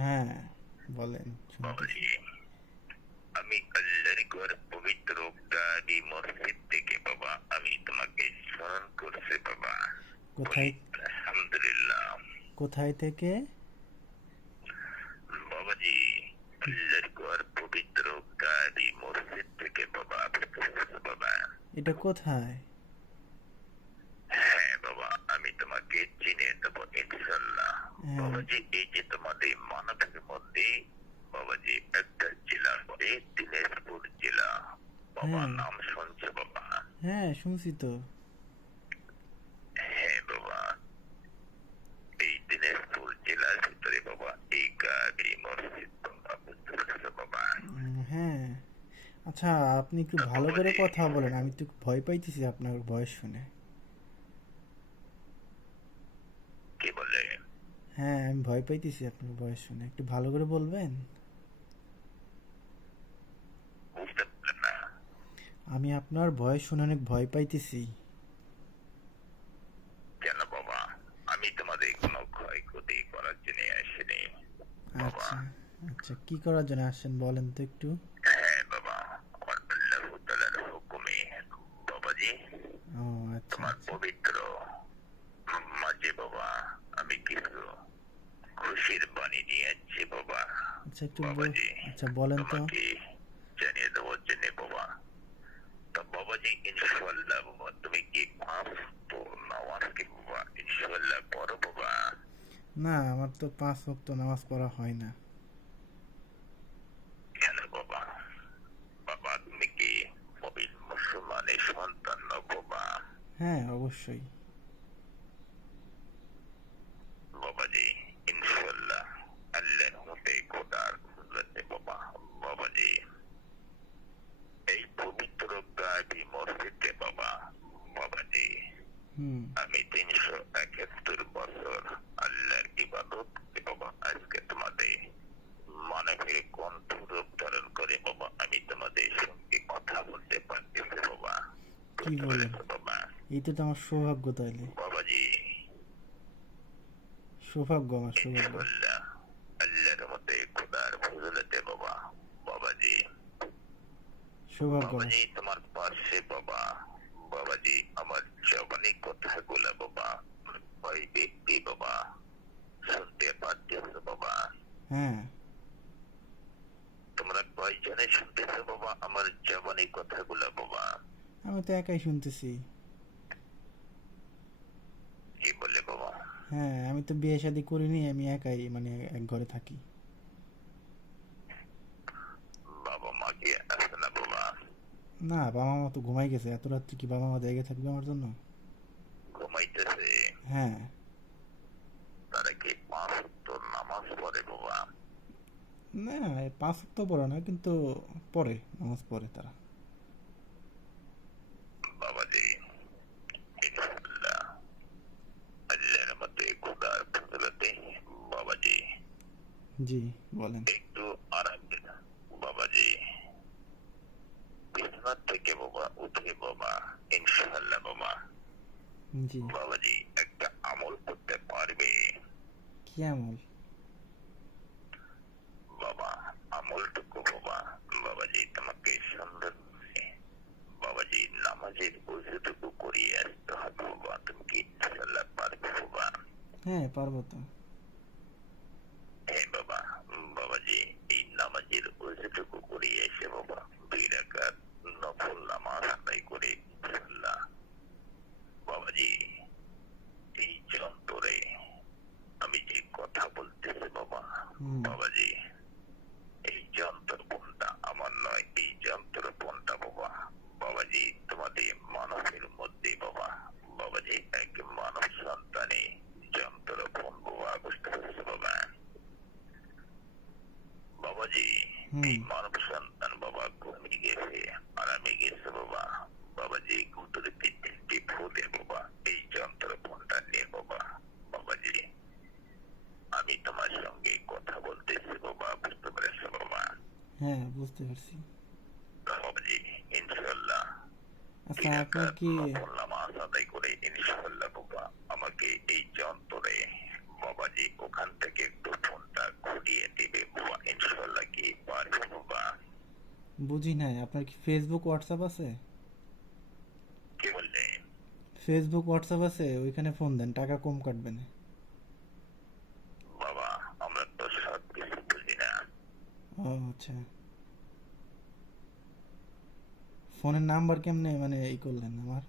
হ্যাঁ, বলেন শুনতেছি। বাবাজি, আমি আল্লাহর ঘর পবিত্র গাদি মসজিদ থেকে বাবা আমি তোমাকে স্মরণ করছি বাবা। বলি কোথায় আলহামদুলিল্লাহ। কোথায় থেকে? বাবাজি, আল্লাহর ঘর পবিত্র গাদি মসজিদ থেকে বাবা বুঝতে পেরেছো বাবা? এটা কোথায়? হ্যাঁ বাবা, আমি তোমাকে চিনে দেবো ইনশাল্লাহ। হ্যাঁ। বাবাজি, এই যে তোমাদের মানবের মধ্যে বাবাজি একটা জেলা পড়ে দিনাজপুর জেলা। বাবা হ্যাঁ। নাম শুনছো বাবা? হ্যাঁ, শুনছি তো। হ্যাঁ বাবা, এই দিনাজপুর জেলার ভিতরে বাবা এই গাড়ি মসজিদ বাবা বুঝতে পেরেছো বাবা? হ্যাঁ। আচ্ছা, আপনি একটু তা ভালো করে বাবাজি, কথা বলেন, আমি তো ভয় পাইতেছি আপনার ভয়েস শুনে। কি বলে? হ্যাঁ, আমি ভয় পাইতেছি আপনার ভয়েস শুনে, একটু ভালো করে বলবেন? বুঝতে পারলেন না? আমি আপনার ভয়েস শুনে অনেক ভয় পাইতেছি। কেন বাবা? আমি তোমাদের কোনো ক্ষয়ক্ষতি করার জন্য আসিনি বাবা। আচ্ছা। আচ্ছা, কি করার জন্য আসছেন বলেন তো একটু। হ্যাঁ বাবা, আমার আল্লাহ তাআলার হুকুমে বাবাজি ও, আচ্ছা তোমার আচ্ছা। পবিত্র মাঝে বাবা আমি কিছু খুশির বাণী নিয়ে যাচ্ছি বাবা। আচ্ছা, বাবাজি, আচ্ছা বলেন তো। তোমাকে জানিয়ে দেওয়ার জন্য বাবা। তো বাবাজি ইনশাআল্লাহ বাবা, তুমি কি পাঁচ তো নামাজ কি বাবা ইনশাআল্লাহ পড়ো বাবা? না, আমার তো 5 ওয়াক্ত নামাজ পড়া হয় না। কেন বাবা? বাবা তুমি কি মুসলমানের সন্তান না বাবা? হ্যাঁ, অবশ্যই। বাবাজি ইনশাআল্লাহ আল্লাহর রহমতে খোদার কুদরতে বাবা। বাবাজি, এই পবিত্র গাবি মসজিদে বাবা বাবাজি হুম। আমি 371 বছর আল্লাহর ইবাদত বাবা আজকে তোমাদের মানবের কণ্ঠ রূপ ধারণ করে বাবা আমি তোমাদের সঙ্গে কথা বলতে পারতেছি বাবা। কি বুঝতে বলেন? পেরেছো বাবা? এইটা তো আমার সৌভাগ্য তাইলে। বাবাজি সৌভাগ্য, আমার সৌভাগ্য। ইনশাআল্লাহ আল্লাহর মতে খোদার ফজলতে বাবা। বাবাজি, সৌভাগ্য আমার। বাবাজি তোমার পাশে বাবা। বাবাজি আমার জবানি কথাগুলা বাবা ওই ব্যক্তি বাবা শুনতে পারতেছো বাবা? হ্যাঁ। তোমরা কয়জনে শুনতেছো বাবা আমার জবানি কথাগুলা বাবা? আমি তো একাই শুনতেছি। কি বলে বাবা? হ্যাঁ, আমি তো বিয়ে শাদী করিনি, আমি একাই মানে এক ঘরে থাকি। বাবা মা কি আছে না বাবা? না, বাবা মা তো ঘুমাই গেছে, এত রাত্রে কি বাবা মা জায়গায় থাকবে আমার জন্য? ঘুমাইতেছে? হ্যাঁ। তারা কি পাঁচ তো নামাজ পড়ে বাবা? না, 5 ওয়াক্ত পড়ে না, কিন্তু পড়ে, নামাজ পড়ে তারা। বাবাজি ইনশাআল্লাহ আল্লাহর মতে খোদার ফজলতে বাবাজি জি, বলেন। একটু আরাম দিন বাবাজি। বিছানার থেকে বাবা উঠে বাবা ইনশাআল্লাহ বাবা জি। বাবাজি একটা আমল করতে পারবে কি আমল? বাবা। আমলটুকু বাবা বাবাজি তোমাকে সুন্দর করে বাবাজি নামাজের উজুটুকু করিয়ে আসতে হবে বাবা। তুমি কি ইনশাআল্লাহ পারবে বাবা? হ্যাঁ, পারবো তো। হ্যাঁ বাবা। বাবাজি এই নামাজের উজুটুকু করিয়ে এসে বাবা 2 রাকাত নফল নামাজ আদায় করে ইনশাআল্লাহ বাবাজি এই যন্ত্রে আমি যে কথা বলতেছি বাবা হুম। বাবাজি এই যন্ত্রপণটা আমার নয়, এই যন্ত্রপণটা বাবা বাবাজি তোমাদের মানবের মধ্যে বাবা বাবাজি এক মানব সন্তানে যন্ত্রপণ বাবা বুঝতে পেরেছো বাবা? বাবাজি হুম। এই মানব সন্তান বাবা ঘুমিয়ে গেছে আরামে গেছে বাবা বাবাজি গুতুরিতে 3টি ফুলে বাবা এই যন্ত্রপণটা নিয়ে বাবা বাবাজি আমি তোমার সঙ্গে কথা বলতেছি বাবা বুঝতে পেরেছো বাবা? হ্যাঁ, বুঝতে পারছি। বাবাজি ইনশাআল্লাহ আচ্ছা, 2 আপনার রাকাত কি নফল নামাজ আদায় করে ইনশাআল্লাহ বাবা আমাকে এই যন্ত্রে বাবাজি ওখান থেকে একটু ফোনটা ঘুরিয়ে বুঝি নাই, আপনার কি ফেসবুক হোয়াটসঅ্যাপ আছে? কি বললে? ফেসবুক হোয়াটসঅ্যাপ আছে, ওইখানে ফোন দেন, টাকা কম কাটবে না। বাবা আমরা তো সব কিছু বুঝি না। ও আচ্ছা, ফোনের নাম্বার কেমনে মানে করলেন আমার?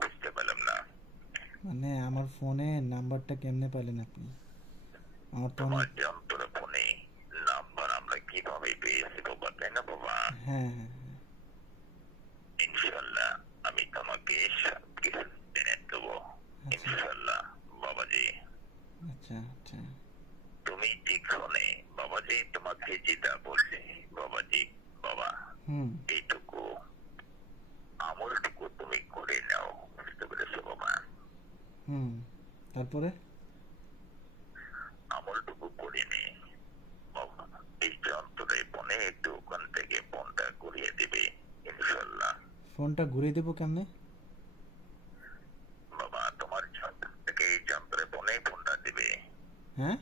বুঝতে পারলাম না। মানে আমার ফোনে নাম্বারটা কেমনে পেলেন আপনি? আমার তো তোমার অনেক। যন্ত্র ফোনে নাম্বার আমরা কিভাবে পেয়েছি বাবা, তাই না বাবা? হ্যাঁ হ্যাঁ। ইনশাল্লাহ আমি তোমাকে সব কিছু জেনে দেবো। আচ্ছা ইনশাল্লাহ বাবাজি। আচ্ছা আচ্ছা। তুমি যেখানে বাবাজি তোমাকে যেটা বলছে বাবাজি, বাবা হুম এইটুকু আমলটুকু তুমি করে নাও, বুঝতে পেরেছো বাবা? হুম। তারপরে? আমলটুকু করে নে বাবা। এই যন্ত্রে ফোনে একটু ওখান থেকে ফোনটা ঘুরিয়ে দিবে ইনশাল্লাহ। ফোনটা ঘুরিয়ে দেবো কেমনে? বাবা তোমার যন্ত্র থেকে এই যন্ত্রে ফোনে ফোনটা দিবে। হ্যাঁ,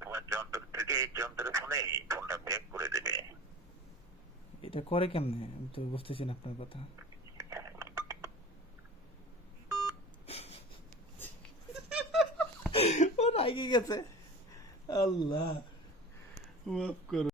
তোমার যন্ত্র থেকে এই যন্ত্রে ফোনে ফোনটা ব্যাক করে দেবে। এটা করে কেমনে? আমি তো বুঝতেছি না আপনার কথা। ও রাগে গেছে। আল্লাহ, মাফ করো।